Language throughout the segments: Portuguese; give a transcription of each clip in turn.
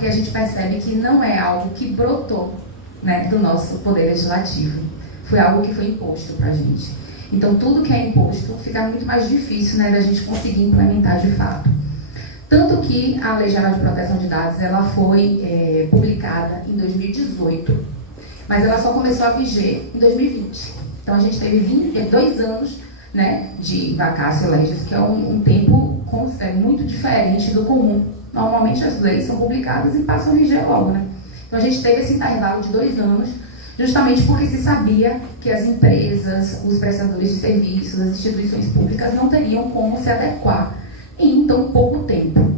porque a gente percebe que não é algo que brotou, né, do nosso poder legislativo. Foi algo que foi imposto para a gente. Então, tudo que é imposto fica muito mais difícil, né, da gente conseguir implementar de fato. Tanto que a Lei Geral de Proteção de Dados ela foi publicada em 2018, mas ela só começou a viger em 2020. Então, a gente teve 2 anos, né, de vacácio legis, que é um tempo muito diferente do comum. Normalmente, as leis são publicadas e passam a viger logo, né? Então, a gente teve esse intervalo de 2 anos, justamente porque se sabia que as empresas, os prestadores de serviços, as instituições públicas não teriam como se adequar em tão pouco tempo.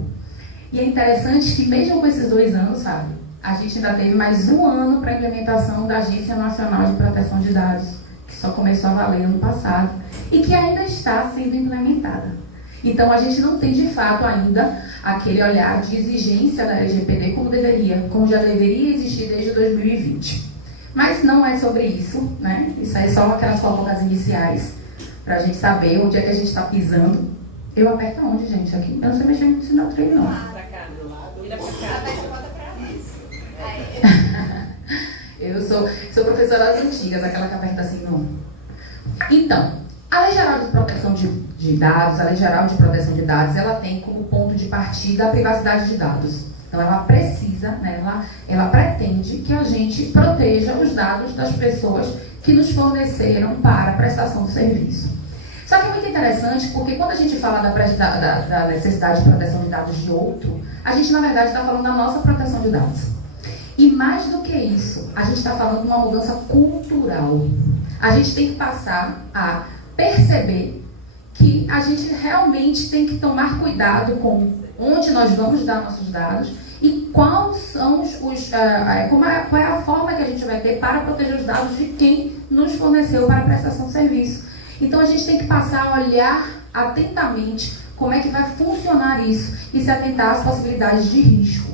E é interessante que mesmo com esses 2 anos, sabe, a gente ainda teve mais 1 ano para a implementação da Agência Nacional de Proteção de Dados, que só começou a valer ano passado e que ainda está sendo implementada. Então, a gente não tem, de fato, ainda aquele olhar de exigência da LGPD como já deveria existir desde 2020. Mas não é sobre isso, né? Isso aí é só aquelas fofocas iniciais, para a gente saber onde é que a gente está pisando. Eu aperto onde, gente? Aqui? Eu não sei mexer no sinal treino, não. Pra cá, do lado. Vira pra cá. Eu sou professora das antigas, aquela que aperta assim, não. Então, a Lei Geral de Proteção de Dados, a Lei Geral de Proteção de Dados, ela tem como ponto de partida a privacidade de dados. Então, ela precisa, né, ela pretende que a gente proteja os dados das pessoas que nos forneceram para a prestação do serviço. Só que é muito interessante porque quando a gente fala da necessidade de proteção de dados de outro, a gente, na verdade, está falando da nossa proteção de dados. E mais do que isso, a gente está falando de uma mudança cultural. A gente tem que passar a perceber que a gente realmente tem que tomar cuidado com onde nós vamos dar nossos dados e qual é a forma que a gente vai ter para proteger os dados de quem nos forneceu para a prestação de serviço. Então, a gente tem que passar a olhar atentamente como é que vai funcionar isso e se atentar às possibilidades de risco.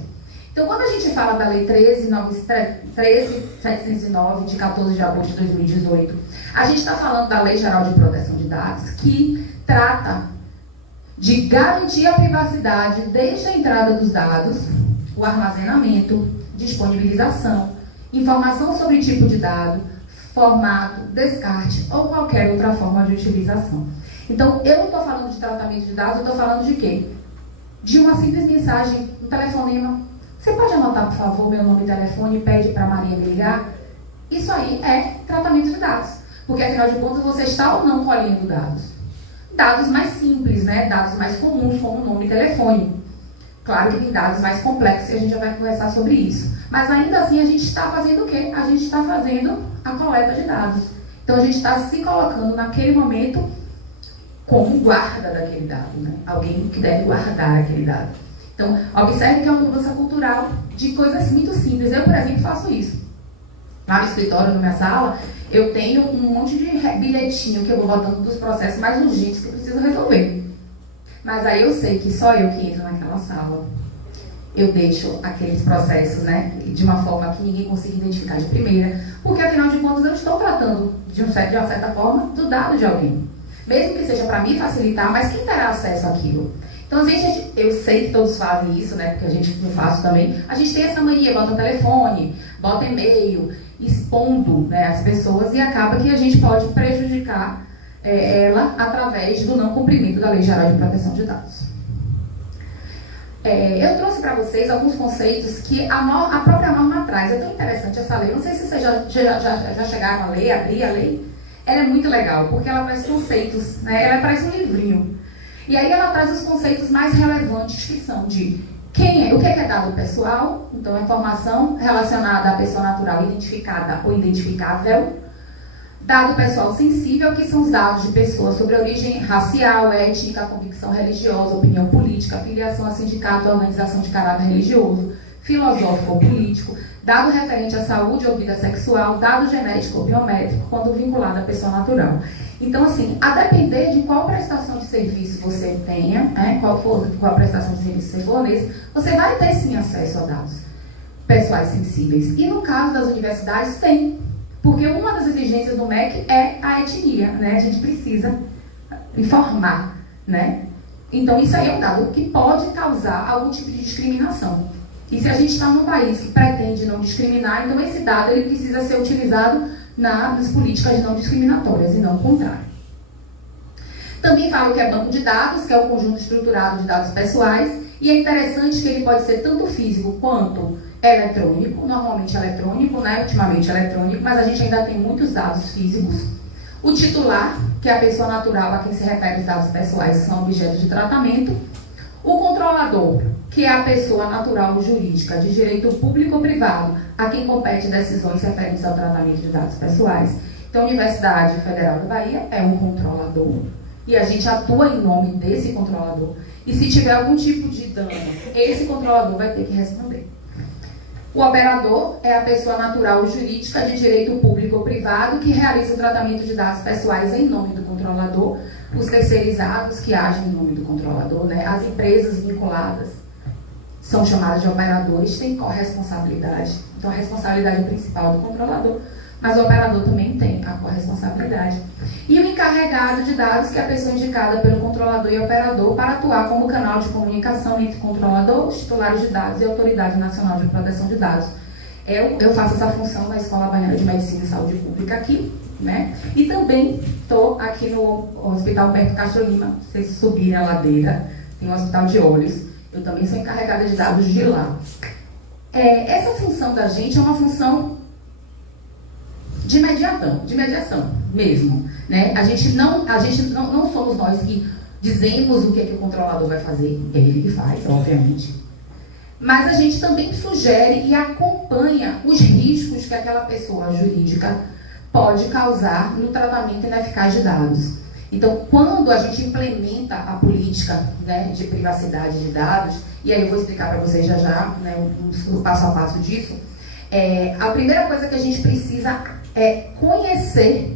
Então, quando a gente fala da Lei 13.709, de 14 de agosto de 2018, a gente está falando da Lei Geral de Proteção de Dados, que trata de garantir a privacidade desde a entrada dos dados, o armazenamento, disponibilização, informação sobre tipo de dado, formato, descarte ou qualquer outra forma de utilização. Então, eu não estou falando de tratamento de dados, eu estou falando de quê? De uma simples mensagem, um telefonema. Você pode anotar, por favor, meu nome e telefone e pede para a Maria me ligar? Isso aí é tratamento de dados. Porque, afinal de contas, você está ou não colhendo dados. Dados mais simples, né? Dados mais comuns, como nome e telefone. Claro que tem dados mais complexos e a gente já vai conversar sobre isso. Mas, ainda assim, a gente está fazendo o quê? A gente está fazendo a coleta de dados. Então, a gente está se colocando naquele momento como guarda daquele dado, né? Alguém que deve guardar aquele dado. Então, observe que é uma mudança cultural de coisas muito simples. Eu, por exemplo, faço isso. Lá no escritório, na minha sala, eu tenho um monte de bilhetinho que eu vou botando dos processos mais urgentes que eu preciso resolver. Mas aí eu sei que só eu que entro naquela sala. Eu deixo aqueles processos, né, de uma forma que ninguém consiga identificar de primeira, porque, afinal de contas, eu estou tratando, de uma certa forma, do dado de alguém. Mesmo que seja para me facilitar, mas quem terá acesso àquilo? Então, eu sei que todos fazem isso, né, porque a gente não faz também. A gente tem essa mania, bota telefone, bota e-mail, expondo, né, as pessoas, e acaba que a gente pode prejudicar ela através do não cumprimento da Lei Geral de Proteção de Dados. Eu trouxe para vocês alguns conceitos que a própria norma traz. É tão interessante essa lei. Não sei se vocês já chegaram a ler, abrir a lei. Ela é muito legal, porque ela traz conceitos, né? Ela traz um livrinho. E aí ela traz os conceitos mais relevantes, que são de o que é dado pessoal, então é informação relacionada à pessoa natural identificada ou identificável. Dado pessoal sensível, que são os dados de pessoas sobre origem racial, étnica, convicção religiosa, opinião política, filiação a sindicato ou organização de caráter religioso, filosófico ou político, dado referente à saúde ou vida sexual, dado genético ou biométrico, quando vinculado à pessoa natural. Então, assim, a depender de qual prestação de serviço você tenha, né, qual a prestação de serviço você forneça, você vai ter, sim, acesso a dados pessoais sensíveis. E no caso das universidades, tem. Porque uma das exigências do MEC é a etnia, né? A gente precisa informar, né? Então, isso aí é um dado que pode causar algum tipo de discriminação. E se a gente está num país que pretende não discriminar, então esse dado ele precisa ser utilizado nas políticas não discriminatórias e não o contrário. Também falo que é banco de dados, que é o conjunto estruturado de dados pessoais, e é interessante que ele pode ser tanto físico quanto eletrônico, normalmente eletrônico, né? Ultimamente eletrônico, mas a gente ainda tem muitos dados físicos. O titular, que é a pessoa natural a quem se refere os dados pessoais, que são objetos de tratamento. O controlador, que é a pessoa natural ou jurídica de direito público ou privado, a quem compete decisões referentes ao tratamento de dados pessoais. Então, a Universidade Federal da Bahia é um controlador e a gente atua em nome desse controlador. E se tiver algum tipo de dano, esse controlador vai ter que responder. O operador é a pessoa natural ou jurídica de direito público ou privado que realiza o tratamento de dados pessoais em nome do controlador, os terceirizados que agem em nome do controlador, né? As empresas vinculadas são chamadas de operadores, têm corresponsabilidade. Então, a responsabilidade principal do controlador, mas o operador também tem a corresponsabilidade. E o encarregado de dados, que é a pessoa indicada pelo controlador e operador para atuar como canal de comunicação entre controlador, os titulares de dados e a Autoridade Nacional de Proteção de Dados. Eu faço essa função na Escola Baiana de Medicina e Saúde Pública aqui, né? E também estou aqui no Hospital Humberto Castro Lima. Vocês subirem a ladeira, tem um hospital de olhos. Eu também sou encarregada de dados de lá. Essa função da gente é uma função de mediação mesmo, né? A gente não somos nós que dizemos o que o controlador vai fazer, é ele que faz, obviamente. Mas a gente também sugere e acompanha os riscos que aquela pessoa jurídica pode causar no tratamento ineficaz de dados. Então, quando a gente implementa a política, né, de privacidade de dados, e aí eu vou explicar para vocês já, né, um passo a passo disso, a primeira coisa que a gente precisa é conhecer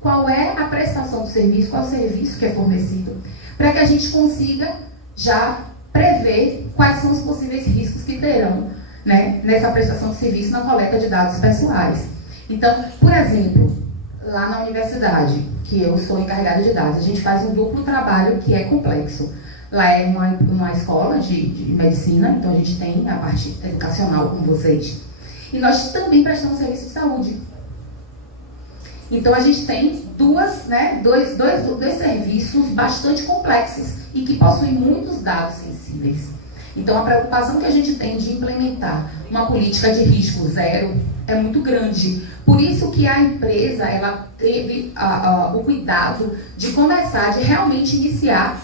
qual é a prestação do serviço, qual é o serviço que é fornecido, para que a gente consiga já prever quais são os possíveis riscos que terão, né, nessa prestação de serviço na coleta de dados pessoais. Então, por exemplo, lá na universidade, que eu sou encarregada de dados, a gente faz um duplo trabalho que é complexo. Lá é uma escola de medicina, então a gente tem a parte educacional com vocês. E nós também prestamos serviço de saúde. Então a gente tem dois serviços bastante complexos e que possuem muitos dados sensíveis. Então a preocupação que a gente tem de implementar uma política de risco zero é muito grande. Por isso que a empresa ela teve o cuidado de começar, de realmente iniciar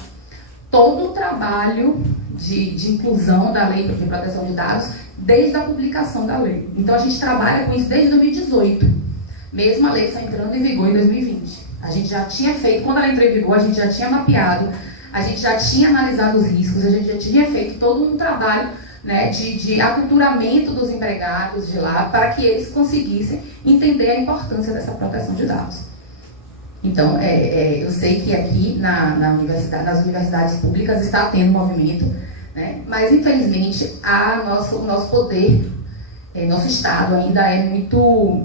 todo o trabalho de inclusão da lei de proteção de dados desde a publicação da lei. Então a gente trabalha com isso desde 2018. Mesmo a lei só entrando em vigor em 2020. A gente já tinha feito, quando ela entrou em vigor, a gente já tinha mapeado, a gente já tinha analisado os riscos, a gente já tinha feito todo um trabalho, né, de aculturamento dos empregados de lá para que eles conseguissem entender a importância dessa proteção de dados. Então, eu sei que aqui nas universidades públicas está tendo movimento, né, mas infelizmente o nosso poder, nosso Estado ainda é muito,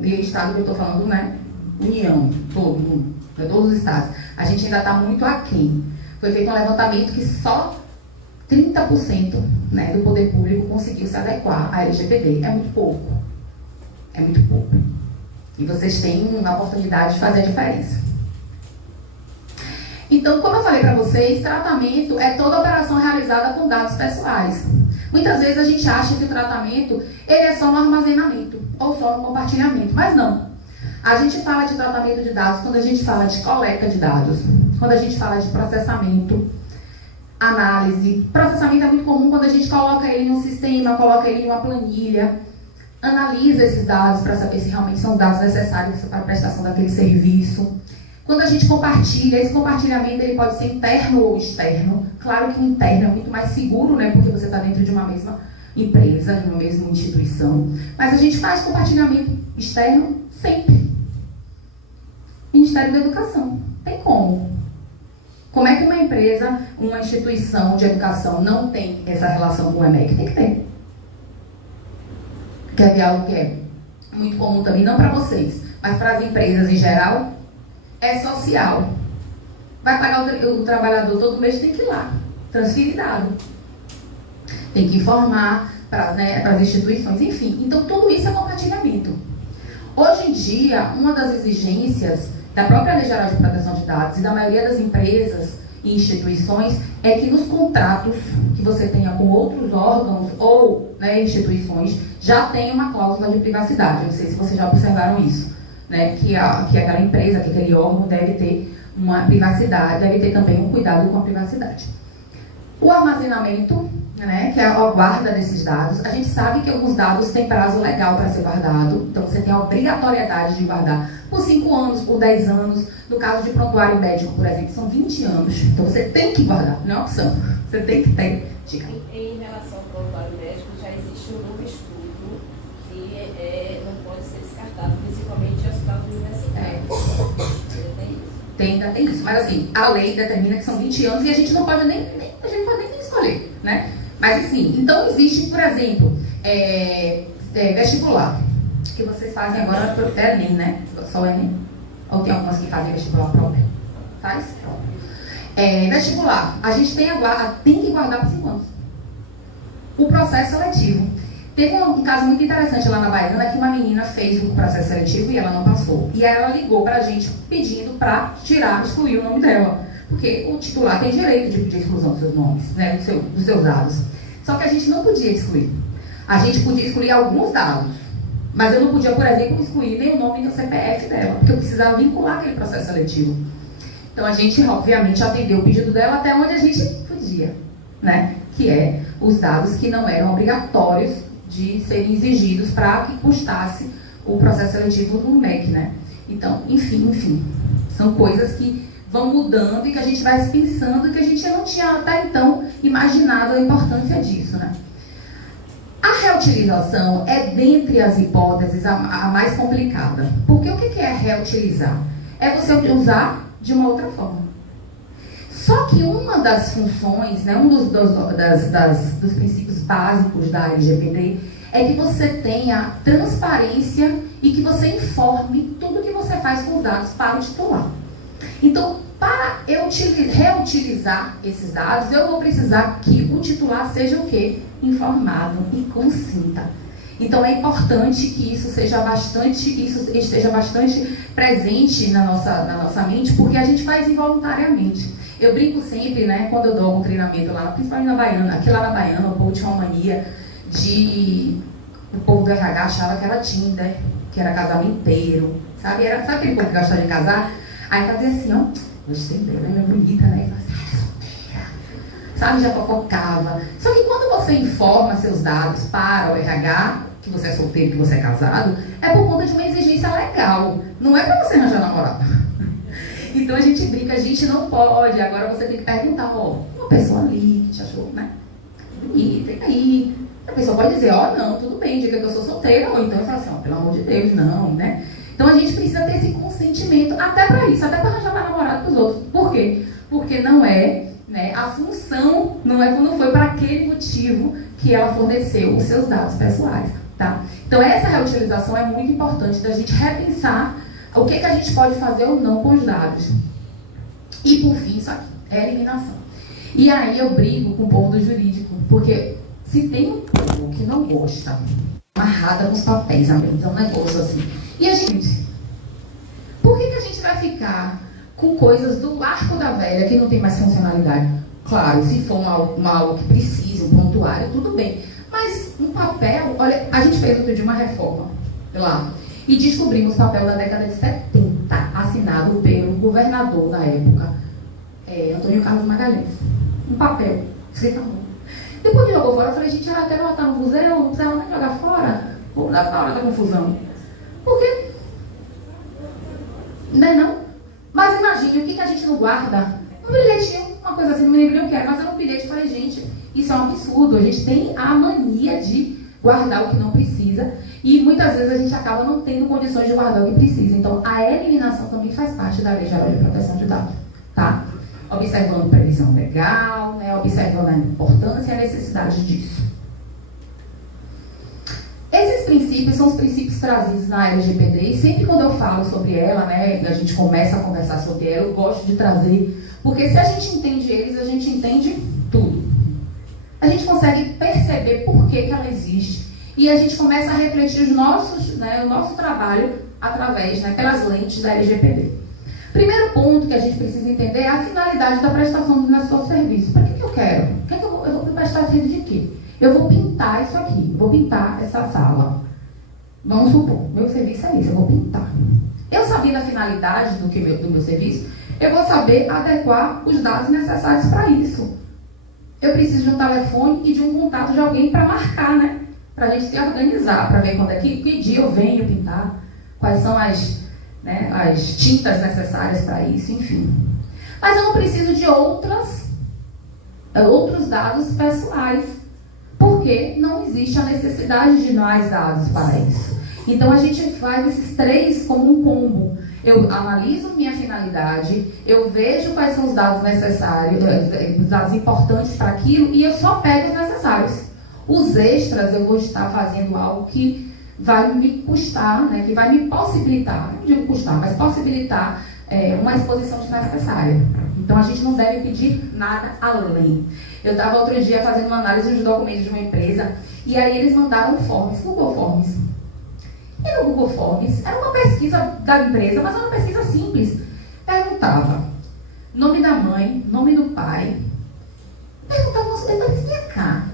e o Estado que eu estou falando, né, União, todo mundo, né, todos os Estados, a gente ainda está muito aquém. Foi feito um levantamento que só 30%, né, do poder público conseguiu se adequar à LGPD. É muito pouco. É muito pouco. E vocês têm uma oportunidade de fazer a diferença. Então, como eu falei para vocês, tratamento é toda operação realizada com dados pessoais. Muitas vezes a gente acha que o tratamento ele é só no armazenamento ou só no compartilhamento, mas não. A gente fala de tratamento de dados quando a gente fala de coleta de dados, quando a gente fala de processamento, análise. Processamento é muito comum quando a gente coloca ele em um sistema, coloca ele em uma planilha, analisa esses dados para saber se realmente são dados necessários para a prestação daquele serviço. Quando a gente compartilha, esse compartilhamento ele pode ser interno ou externo. Claro que o interno é muito mais seguro, né, porque você está dentro de uma mesma empresa, de uma mesma instituição. Mas a gente faz compartilhamento externo sempre. Ministério da Educação. Tem como? Como é que uma empresa, uma instituição de educação não tem essa relação com o EMEC? Tem que ter. Quer ver algo que é muito comum também, não para vocês, mas para as empresas em geral, é social. Vai pagar o trabalhador todo mês, tem que ir lá, transferir dado. Tem que informar para, né, as instituições, enfim. Então, tudo isso é compartilhamento. Hoje em dia, uma das exigências da própria Lei Geral de Proteção de Dados e da maioria das empresas e instituições é que nos contratos que você tenha com outros órgãos ou, né, instituições, já tem uma cláusula de privacidade. Eu não sei se vocês já observaram isso, né, que aquela empresa, que aquele órgão deve ter uma privacidade, deve ter também um cuidado com a privacidade. O armazenamento, né, que é a guarda desses dados. A gente sabe que alguns dados têm prazo legal para ser guardado, então você tem a obrigatoriedade de guardar por 5 anos, por 10 anos. No caso de prontuário médico, por exemplo, são 20 anos. Então você tem que guardar, não é opção. Você tem que ter. Diga. Em relação ao prontuário médico, já existe um novo estudo que não pode ser descartado, principalmente as provas universitárias. Ainda tem isso, mas assim, a lei determina que são 20 anos e a gente não pode nem escolher, né? Mas assim, então existe, por exemplo, vestibular, que vocês fazem agora pro Enem, né? Só o Enem? Ou tem algumas que fazem vestibular próprio? Faz? Vestibular, a gente tem que guardar por 5 anos. O processo seletivo. Teve um caso muito interessante lá na Baiana, que uma menina fez o processo seletivo e ela não passou. E aí ela ligou pra gente pedindo pra excluir o nome dela. Porque o titular tem direito de pedir exclusão dos seus nomes, né, dos seus dados. Só que a gente não podia excluir. A gente podia excluir alguns dados. Mas eu não podia, por exemplo, excluir nem o nome do CPF dela, porque eu precisava vincular aquele processo seletivo. Então a gente, obviamente, atendeu o pedido dela até onde a gente podia, né? Que é os dados que não eram obrigatórios de serem exigidos para que custasse o processo seletivo no MEC, né? Então, enfim, são coisas que vão mudando e que a gente vai pensando que a gente não tinha até então imaginado a importância disso, né? A reutilização é, dentre as hipóteses, a mais complicada. Porque o que é reutilizar? É você usar de uma outra forma. Só que uma das funções, né, um dos princípios básicos da LGPD é que você tenha transparência e que você informe tudo que você faz com os dados para o titular. Então, para eu reutilizar esses dados, eu vou precisar que o titular seja o quê? Informado e consinta. Então, é importante que isso esteja bastante presente na nossa mente, porque a gente faz involuntariamente. Eu brinco sempre, né, quando eu dou algum treinamento lá, principalmente na Baiana, aqui lá na Baiana, o povo tinha uma mania o povo do RH achava que era Tinder, que era casamenteiro, sabe? Sabe aquele povo que gostava de casar? Aí fazia assim, ó, gostei dela, ela é bonita, né? E fazia, ela é solteira, sabe? Já fofocava. Só que quando você informa seus dados para o RH, que você é solteiro, que você é casado, é por conta de uma exigência legal, não é para você arranjar namorado. Então a gente brinca, a gente não pode, agora você tem que perguntar, ó, uma pessoa ali que te achou, né? Bonita, e aí? A pessoa pode dizer, ó, não, tudo bem, diga que eu sou solteira, ou então fala assim, ó, pelo amor de Deus, não, né? Então a gente precisa ter esse consentimento, até para isso, até para arranjar mais namorado para os outros. Por quê? Porque não é, né, a função, não foi para aquele motivo que ela forneceu os seus dados pessoais, tá? Então essa reutilização é muito importante da gente repensar o que a gente pode fazer ou não com os dados. E por fim, isso aqui, é a eliminação. E aí eu brigo com o povo do jurídico, porque se tem um povo que não gosta, amarrada nos papéis, amigos, é um negócio assim. E a gente, por que a gente vai ficar com coisas do arco da velha que não tem mais funcionalidade? Claro, se for algo que precisa, um prontuário, tudo bem. Mas um papel, olha, a gente fez outro dia uma reforma lá e descobrimos o papel da década de 70, assinado pelo governador da época, Antônio Carlos Magalhães. Um papel, escrito à mão. Depois que jogou fora, eu falei, gente, ela quer botar no museu, não precisa nem jogar fora, na hora da confusão. Por quê? Não é não? Mas imagine, o que a gente não guarda? Um bilhetinho, uma coisa assim, não me lembro nem o que era, mas era um bilhete e falei, gente, isso é um absurdo. A gente tem a mania de guardar o que não precisa e muitas vezes a gente acaba não tendo condições de guardar o que precisa. Então, a eliminação também faz parte da Lei Geral de Proteção de Dados, tá? Observando previsão legal, né? Observando a importância e a necessidade disso. Esses princípios são os princípios trazidos na LGPD e sempre quando eu falo sobre ela, né, a gente começa a conversar sobre ela, eu gosto de trazer, porque se a gente entende eles, a gente entende tudo. a gente consegue perceber por que ela existe e a gente começa a refletir o nosso trabalho através, pelas lentes da LGPD. Primeiro ponto que a gente precisa entender é a finalidade da prestação do nosso serviço. Para que eu quero? Eu vou prestar serviço de quê? Eu vou pintar isso aqui, vou pintar essa sala. Vamos supor, meu serviço é isso, eu vou pintar. Eu sabendo a finalidade do meu serviço, eu vou saber adequar os dados necessários para isso. Eu preciso de um telefone e de um contato de alguém para marcar, para a gente se organizar, para ver quando é que dia eu venho pintar, quais são as tintas necessárias para isso, enfim. Mas eu não preciso de outros dados pessoais, porque não existe a necessidade de mais dados para isso. Então a gente faz esses três como um combo. Eu analiso minha finalidade, eu vejo quais são os dados necessários, os dados importantes para aquilo, e eu só pego os necessários. Os extras eu vou estar fazendo algo que vai me custar, que vai me possibilitar, não digo custar, mas possibilitar uma exposição desnecessária. Então a gente não deve pedir nada além. Eu estava outro dia fazendo uma análise dos documentos de uma empresa, e aí eles mandaram Forms, Google Forms. E no Google Forms, era uma pesquisa da empresa, mas era uma pesquisa simples. Perguntava nome da mãe, nome do pai. Perguntava, eu falei, vem cá,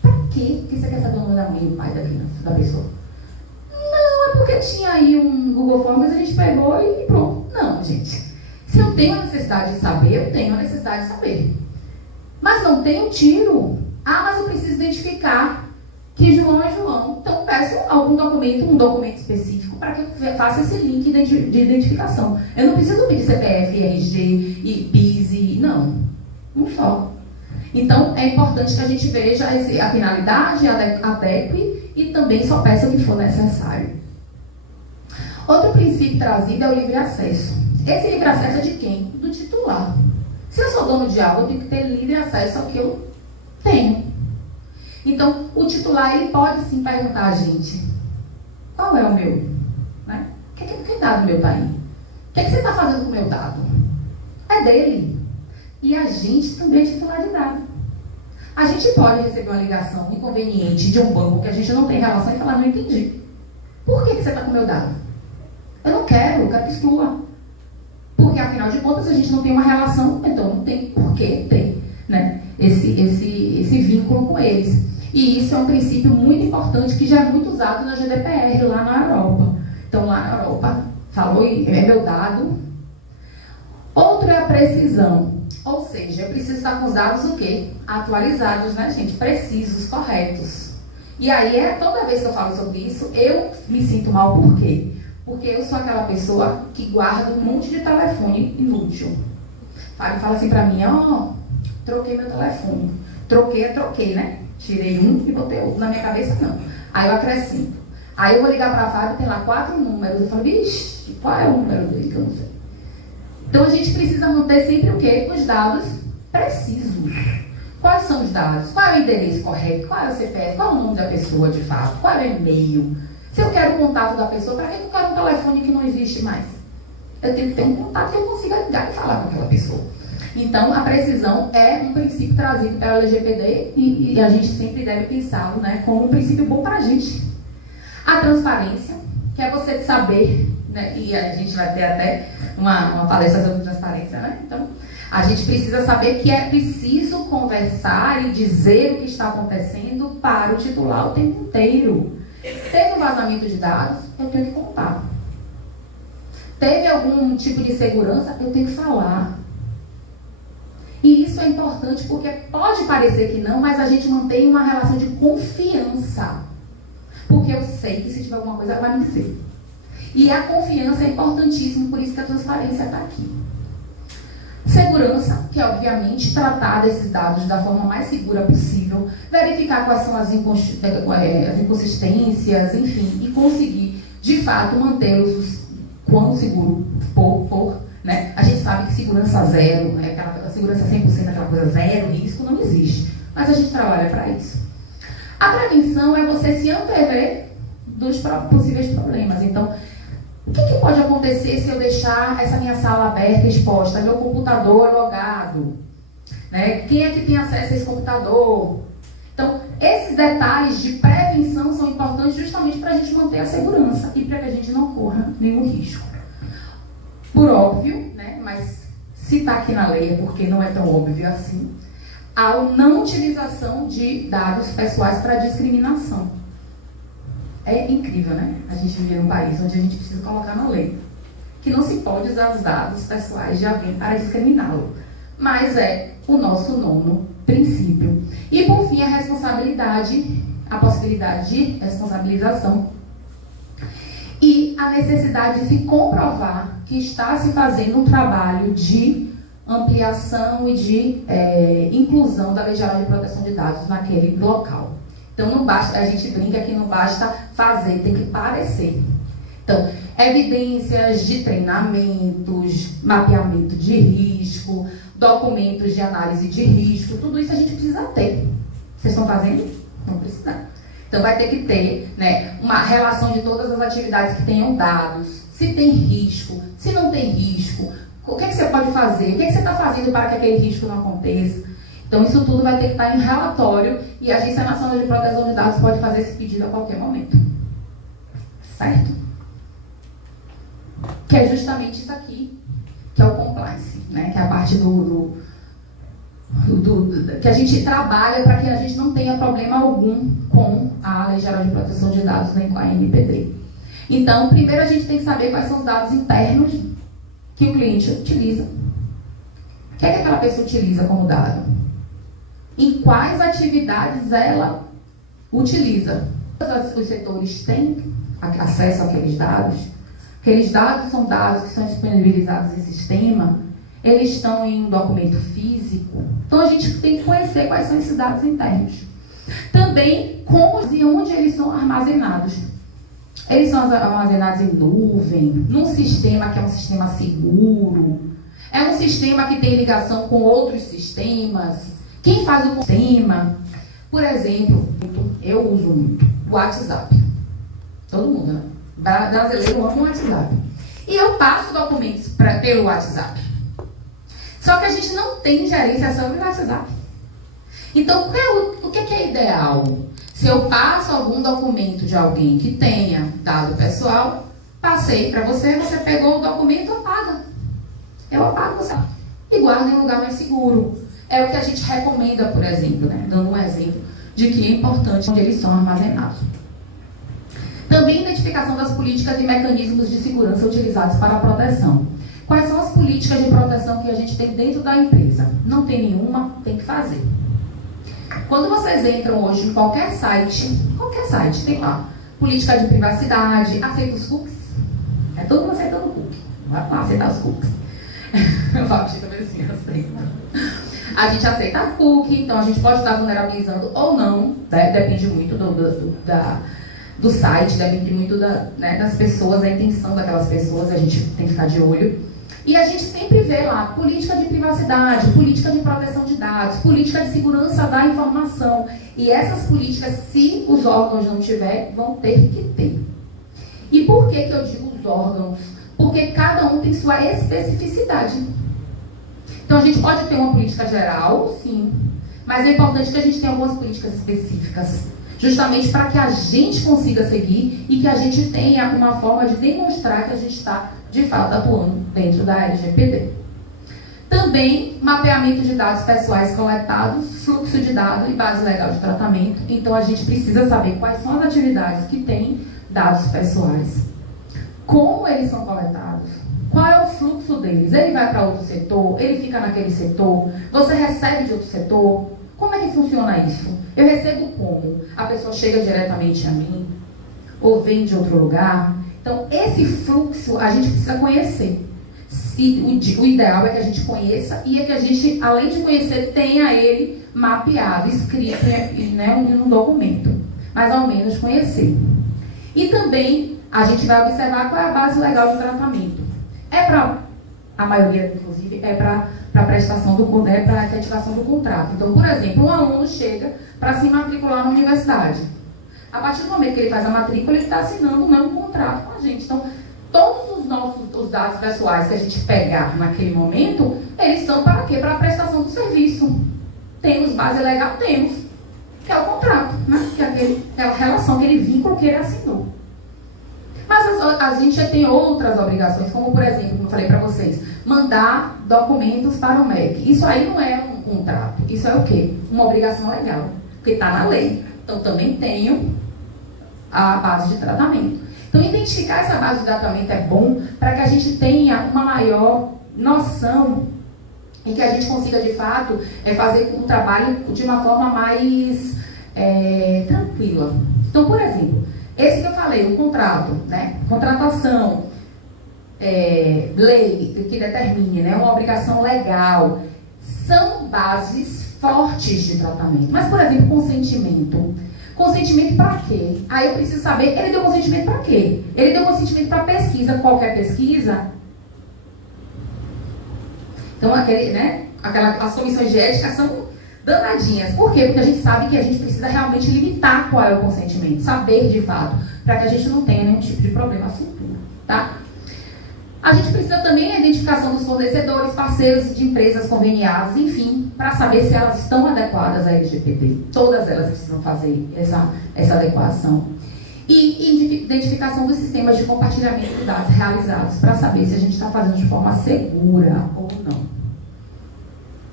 pra que você quer saber o nome da mãe e do pai da criança, da pessoa? Não, é porque tinha aí um Google Forms, a gente pegou e pronto. Não, gente. Se eu tenho a necessidade de saber, eu tenho a necessidade de saber. Mas não tenho, tiro. Mas eu preciso identificar que João é João. Então, peço algum documento, um documento específico, para que eu faça esse link de identificação. Eu não preciso pedir CPF, RG, e PIS, não. Um só. Então, é importante que a gente veja a finalidade, adeque e também só peça o que for necessário. Outro princípio trazido é o livre acesso. Esse livre acesso é de quem? Do titular. Se eu sou dono de algo, eu tenho que ter livre acesso ao que eu tenho. Então, o titular, ele pode sim perguntar a gente, qual é o meu? Que dado meu está aí? O que você está fazendo com o meu dado? É dele. E a gente também é titular de dado. A gente pode receber uma ligação inconveniente de um banco que a gente não tem relação e falar, não entendi. Por que você está com o meu dado? Eu quero que exclua. Porque, afinal de contas, a gente não tem uma relação, então não tem por que ter esse vínculo com eles. E isso é um princípio muito importante que já é muito usado na GDPR lá na Europa. Então, lá na Europa, falou e é meu dado. Outro é a precisão. Ou seja, eu preciso estar com os dados o quê? Atualizados, gente? Precisos, corretos. E aí, toda vez que eu falo sobre isso, eu me sinto mal. Por quê? Porque eu sou aquela pessoa que guarda um monte de telefone inútil. Fala assim pra mim, troquei meu telefone. Troquei, Tirei um e botei outro. Na minha cabeça, não. Aí eu acrescento. Aí eu vou ligar pra Fábio, tem lá 4 números. Eu falo, vixe, qual é o número dele que eu não sei? Então a gente precisa manter sempre o quê? Os dados precisos. Quais são os dados? Qual é o endereço correto? Qual é o CPF? Qual é o nome da pessoa de fato? Qual é o e-mail? Se eu quero o contato da pessoa, para que eu quero um telefone que não existe mais? Eu tenho que ter um contato que eu consiga ligar e falar com aquela pessoa. Então, a precisão é um princípio trazido pela LGPD e a gente sempre deve pensá-lo como um princípio bom para a gente. A transparência, que é você saber, e a gente vai ter até uma palestra sobre transparência, Então, a gente precisa saber que é preciso conversar e dizer o que está acontecendo para o titular o tempo inteiro. Teve um vazamento de dados, eu tenho que contar. Teve algum tipo de segurança, eu tenho que falar. E isso é importante porque pode parecer que não, mas a gente mantém uma relação de confiança. Porque eu sei que se tiver alguma coisa, ela vai me dizer. E a confiança é importantíssima, por isso que a transparência está aqui. Segurança, que é obviamente tratar desses dados da forma mais segura possível, verificar quais são as inconsistências, enfim, e conseguir, de fato, mantê-los quão seguro for. A gente sabe que segurança zero, aquela segurança 100%, aquela coisa zero, risco, não existe. Mas a gente trabalha para isso. A prevenção é você se antever dos possíveis problemas. Então, o que pode acontecer se eu deixar essa minha sala aberta, exposta, meu computador logado? Quem é que tem acesso a esse computador? esses detalhes de prevenção são importantes justamente para a gente manter a segurança e para que a gente não corra nenhum risco. Por óbvio, né, mas se está aqui na lei é porque não é tão óbvio assim, a não utilização de dados pessoais para discriminação. É incrível, né? A gente vive num país onde a gente precisa colocar na lei que não se pode usar os dados pessoais de alguém para discriminá-lo. Mas é o nosso nono princípio. E, por fim, a responsabilidade, a possibilidade de responsabilização e a necessidade de se comprovar que está se fazendo um trabalho de ampliação e de inclusão da Lei Geral de Proteção de Dados naquele local. Então, não basta, a gente brinca que não basta fazer, tem que parecer. Então, evidências de treinamentos, mapeamento de risco, documentos de análise de risco, tudo isso a gente precisa ter. Vocês estão fazendo? Não precisa. Então, vai ter que ter, né, uma relação de todas as atividades que tenham dados, se tem risco, se não tem risco, o que é que você pode fazer, o que é que você está fazendo para que aquele risco não aconteça. Então, isso tudo vai ter que estar em relatório e a Agência Nacional de Proteção de Dados pode fazer esse pedido a qualquer momento. Certo? Que é justamente isso aqui, que é o compliance, né? Que é a parte que a gente trabalha para que a gente não tenha problema algum com a Lei Geral de Proteção de Dados, nem com a NPD. Então, primeiro a gente tem que saber quais são os dados internos que o cliente utiliza. O que é que aquela pessoa utiliza como dado? Em quais atividades ela utiliza? Todos os setores têm acesso àqueles dados? Aqueles dados são dados que são disponibilizados em sistema, eles estão em um documento físico. Então a gente tem que conhecer quais são esses dados internos. Também como e onde eles são armazenados. Eles são armazenados em nuvem, num sistema que é um sistema seguro, é um sistema que tem ligação com outros sistemas. Quem faz o sistema? Por exemplo, eu uso muito o WhatsApp. Todo mundo, né? Brasileiro ama o WhatsApp. E eu passo documentos pelo WhatsApp. Só que a gente não tem gerência sobre o WhatsApp. Então, o que é ideal? Se eu passo algum documento de alguém que tenha dado pessoal, passei para você, você pegou o documento, apaga. Eu apago você. E guarda em um lugar mais seguro. É o que a gente recomenda, por exemplo, né? Dando um exemplo de que é importante onde eles são armazenados. Também identificação das políticas e mecanismos de segurança utilizados para a proteção. Quais são as políticas de proteção que a gente tem dentro da empresa? Não tem nenhuma, tem que fazer. Quando vocês entram hoje em qualquer site tem lá política de privacidade, aceita os cookies. É todo mundo aceitando o cookie. Vai lá aceitar os cookies. A gente aceita a cookie, então a gente pode estar vulnerabilizando ou não, né? Depende muito do site, depende muito das pessoas, da intenção daquelas pessoas, a gente tem que ficar de olho. E a gente sempre vê lá política de privacidade, política de proteção de dados, política de segurança da informação. E essas políticas, se os órgãos não tiverem, vão ter que ter. E por que eu digo os órgãos? Porque cada um tem sua especificidade. Então a gente pode ter uma política geral, sim, mas é importante que a gente tenha algumas políticas específicas, justamente para que a gente consiga seguir e que a gente tenha uma forma de demonstrar que a gente está, de fato, atuando dentro da LGPD. Também, mapeamento de dados pessoais coletados, fluxo de dados e base legal de tratamento. Então, a gente precisa saber quais são as atividades que têm dados pessoais, como eles são coletados, qual é o fluxo deles. Ele vai para outro setor, ele fica naquele setor, você recebe de outro setor. Como é que funciona isso? Eu recebo como? A pessoa chega diretamente a mim? Ou vem de outro lugar? Então, esse fluxo a gente precisa conhecer. O ideal é que a gente conheça e é que a gente, além de conhecer, tenha ele mapeado, escrito, né, num documento. Mas ao menos conhecer. E também a gente vai observar qual é a base legal de tratamento. A maioria, inclusive, é para a prestação para a efetivação do contrato. Então, por exemplo, um aluno chega para se matricular na universidade. A partir do momento que ele faz a matrícula, ele está assinando um contrato com a gente. Então, todos os dados pessoais que a gente pegar naquele momento, eles são para quê? Para a prestação do serviço. Temos base legal? Temos. Que é o contrato. né? Que aquela relação, aquele vínculo que ele assinou. Mas a gente já tem outras obrigações, como por exemplo, como eu falei para vocês, mandar documentos para o MEC. Isso aí não é um contrato, isso é o quê? Uma obrigação legal, porque está na lei. Então também tenho a base de tratamento. Então identificar essa base de tratamento é bom para que a gente tenha uma maior noção e que a gente consiga de fato fazer o trabalho de uma forma mais tranquila. Então, por exemplo, esse que eu falei, o contrato, né? Contratação, lei que determine, né? Uma obrigação legal, são bases fortes de tratamento. Mas, por exemplo, consentimento. Consentimento para quê? Aí eu preciso saber, ele deu consentimento para quê? Ele deu consentimento para pesquisa, qualquer pesquisa? Então, as comissões de ética são danadinhas. Por quê? Porque a gente sabe que a gente precisa realmente limitar qual é o consentimento, saber de fato, para que a gente não tenha nenhum tipo de problema futuro, tá? A gente precisa também da identificação dos fornecedores, parceiros de empresas conveniadas, enfim, para saber se elas estão adequadas à LGPD. Todas elas precisam fazer essa adequação. E identificação dos sistemas de compartilhamento de dados realizados, para saber se a gente está fazendo de forma segura ou não.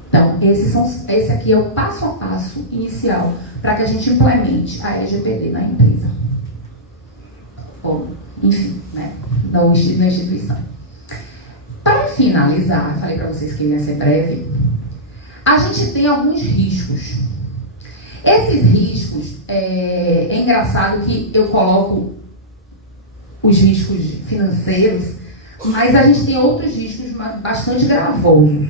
Então, esse aqui é o passo a passo inicial para que a gente implemente a LGPD na empresa. Ou, enfim, né, na instituição. Para finalizar, eu falei para vocês que ia ser breve, a gente tem alguns riscos. Esses riscos, é engraçado que eu coloco os riscos financeiros, mas a gente tem outros riscos bastante gravosos,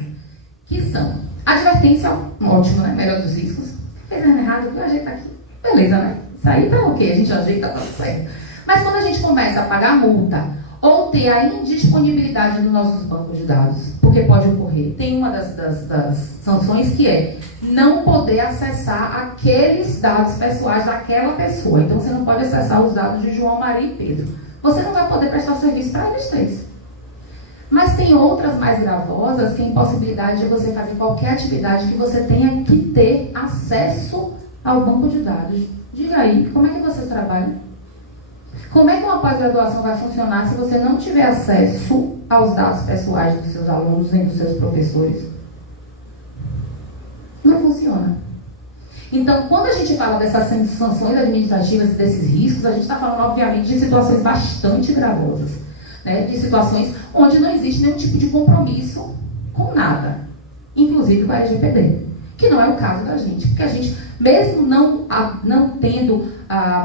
que são advertência, ótimo, né? Melhor dos riscos. Fez errado, vou ajeitar aqui. Beleza, né? Isso aí tá ok, a gente ajeita, tá certo. Mas quando a gente começa a pagar multa, ou ter a indisponibilidade dos nossos bancos de dados, porque pode ocorrer, tem uma das sanções que é não poder acessar aqueles dados pessoais daquela pessoa. Então você não pode acessar os dados de João, Maria e Pedro. Você não vai poder prestar serviço para eles três. Mas tem outras mais gravosas, que é a impossibilidade de você fazer qualquer atividade que você tenha que ter acesso ao banco de dados. Diga aí, como é que você trabalha? Como é que uma pós-graduação vai funcionar se você não tiver acesso aos dados pessoais dos seus alunos nem dos seus professores? Não funciona. Então, quando a gente fala dessas sanções administrativas e desses riscos, a gente está falando, obviamente, de situações bastante gravosas, né? De situações onde não existe nenhum tipo de compromisso com nada, inclusive com a LGPD, que não é o caso da gente, porque a gente, mesmo não tendo,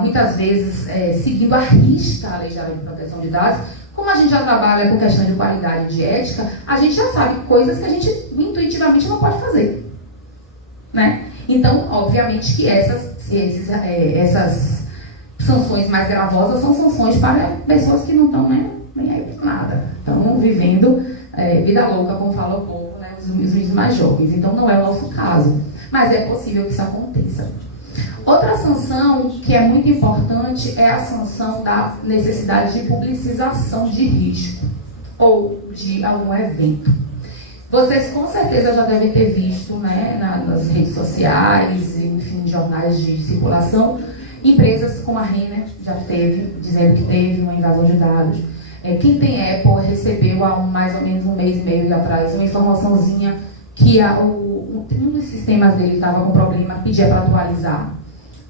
muitas vezes, seguindo à risca a Lei Geral de Proteção de Dados, como a gente já trabalha com questão de qualidade e de ética, a gente já sabe coisas que a gente intuitivamente não pode fazer, né? Então, obviamente que essas sanções mais gravosas são sanções para pessoas que não estão nem aí para nada, estão vivendo vida louca, como fala o povo, né? Os mais jovens. Então, não é o nosso caso, mas é possível que isso aconteça. Outra sanção que é muito importante é a sanção da necessidade de publicização de risco ou de algum evento. Vocês com certeza já devem ter visto, né, nas redes sociais, enfim, jornais de circulação, empresas como a Renner já teve, dizendo que teve uma invasão de dados. Quem tem Apple recebeu há mais ou menos um mês e meio atrás uma informaçãozinha que um dos sistemas dele estava com problema, pedia para atualizar,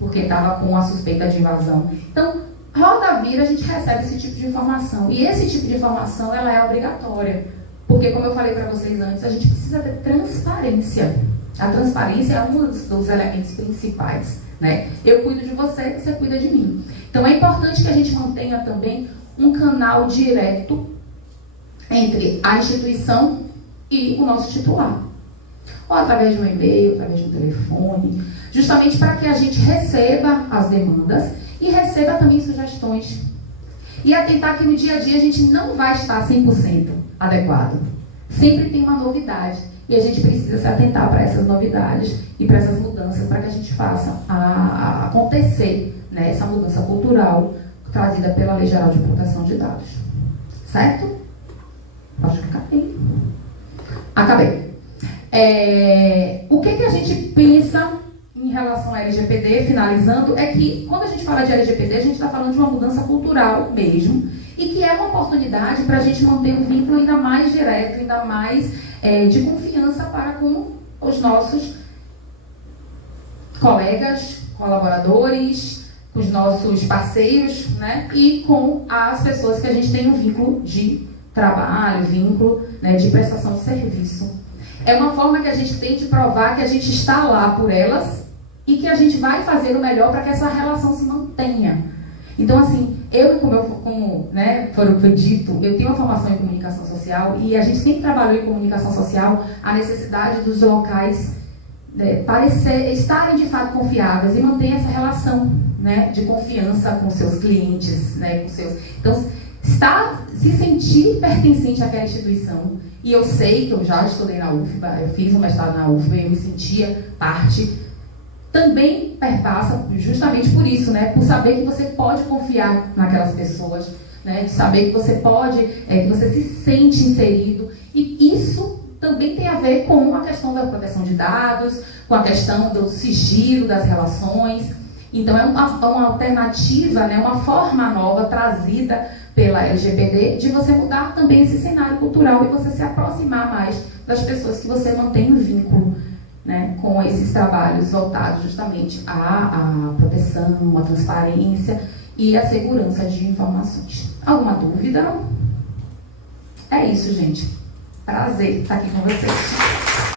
porque estava com a suspeita de invasão. Então, roda vira, a gente recebe esse tipo de informação. E esse tipo de informação, ela é obrigatória. Porque, como eu falei para vocês antes, a gente precisa ter transparência. A transparência é um dos elementos principais, né? Eu cuido de você, você cuida de mim. Então, é importante que a gente mantenha também um canal direto entre a instituição e o nosso titular. Ou através de um e-mail, através de um telefone, justamente para que a gente receba as demandas e receba também sugestões. E atentar que no dia a dia a gente não vai estar 100% adequado. Sempre tem uma novidade. E a gente precisa se atentar para essas novidades e para essas mudanças para que a gente faça acontecer, né, essa mudança cultural trazida pela Lei Geral de Proteção de Dados. Certo? Acho que acabei. O que a gente pensa em em relação à LGPD, finalizando, é que quando a gente fala de LGPD, a gente está falando de uma mudança cultural mesmo, e que é uma oportunidade para a gente manter um vínculo ainda mais direto, ainda mais de confiança para com os nossos colegas, colaboradores, com os nossos parceiros, né, e com as pessoas que a gente tem um vínculo de trabalho, vínculo, né, de prestação de serviço. É uma forma que a gente tem de provar que a gente está lá por elas e que a gente vai fazer o melhor para que essa relação se mantenha. Então, assim, como né, foi dito, eu tenho uma formação em comunicação social e a gente sempre trabalhou em comunicação social a necessidade dos locais estarem de fato confiáveis e manter essa relação, né, de confiança com seus clientes, né, com seus... Então, se sentir pertencente àquela instituição. E eu sei que eu já estudei na UFBA, eu fiz um mestrado na UFBA e eu me sentia parte. Também perpassa justamente por isso, né? Por saber que você pode confiar naquelas pessoas, né? De saber que você pode, que você se sente inserido. E isso também tem a ver com a questão da proteção de dados, com a questão do sigilo das relações. Então é uma alternativa, né? Uma forma nova trazida pela LGPD de você mudar também esse cenário cultural e você se aproximar mais das pessoas que você mantém um vínculo, né, com esses trabalhos voltados justamente à proteção, à transparência e à segurança de informações. Alguma dúvida? É isso, gente. Prazer estar aqui com vocês.